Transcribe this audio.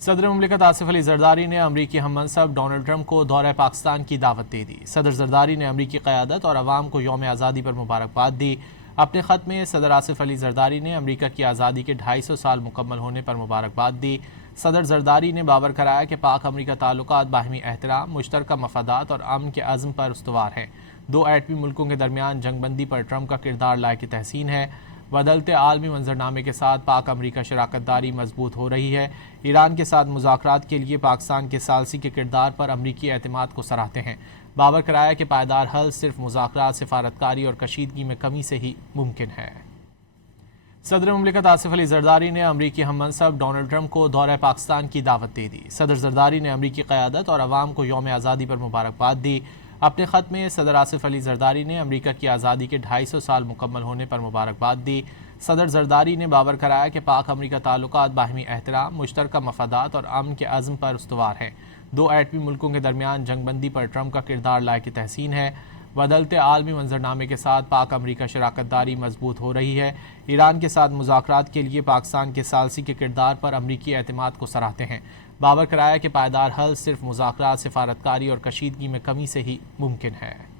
صدر مملکت آصف علی زرداری نے امریکی ہم منصب ڈونلڈ ٹرمپ کو دورہ پاکستان کی دعوت دے دی۔ صدر زرداری نے امریکی قیادت اور عوام کو یوم آزادی پر مبارکباد دی۔ اپنے خط میں صدر آصف علی زرداری نے امریکہ کی آزادی کے 250 سال مکمل ہونے پر مبارکباد دی۔ صدر زرداری نے باور کرایا کہ پاک امریکہ تعلقات باہمی احترام، مشترکہ مفادات اور امن کے عزم پر استوار ہیں۔ دو ایٹمی ملکوں کے درمیان جنگ بندی پر ٹرمپ کا کردار لائق تحسین ہے۔ بدلتے عالمی منظرنامے کے ساتھ پاک امریکہ شراکت داری مضبوط ہو رہی ہے۔ ایران کے ساتھ مذاکرات کے لیے پاکستان کے ثالثی کے کردار پر امریکی اعتماد کو سراہتے ہیں۔ باور کرایا کہ پائیدار حل صرف مذاکرات، سفارتکاری اور کشیدگی میں کمی سے ہی ممکن ہے۔ صدر مملکت آصف علی زرداری نے امریکی ہم منصب ڈونلڈ ٹرمپ کو دورہ پاکستان کی دعوت دے دی۔ صدر زرداری نے امریکی قیادت اور عوام کو یوم آزادی پر مبارکباد دی۔ اپنے خط میں صدر آصف علی زرداری نے امریکہ کی آزادی کے 250 سال مکمل ہونے پر مبارکباد دی۔ صدر زرداری نے باور کرایا کہ پاک امریکہ تعلقات باہمی احترام، مشترکہ مفادات اور امن کے عزم پر استوار ہیں۔ دو ایٹمی ملکوں کے درمیان جنگ بندی پر ٹرمپ کا کردار لائق تحسین ہے۔ بدلتے عالمی منظرنامے کے ساتھ پاک امریکہ شراکت داری مضبوط ہو رہی ہے۔ ایران کے ساتھ مذاکرات کے لیے پاکستان کے ثالثی کے کردار پر امریکی اعتماد کو سراہتے ہیں۔ باور کرایا کہ پائیدار حل صرف مذاکرات، سفارتکاری اور کشیدگی میں کمی سے ہی ممکن ہے۔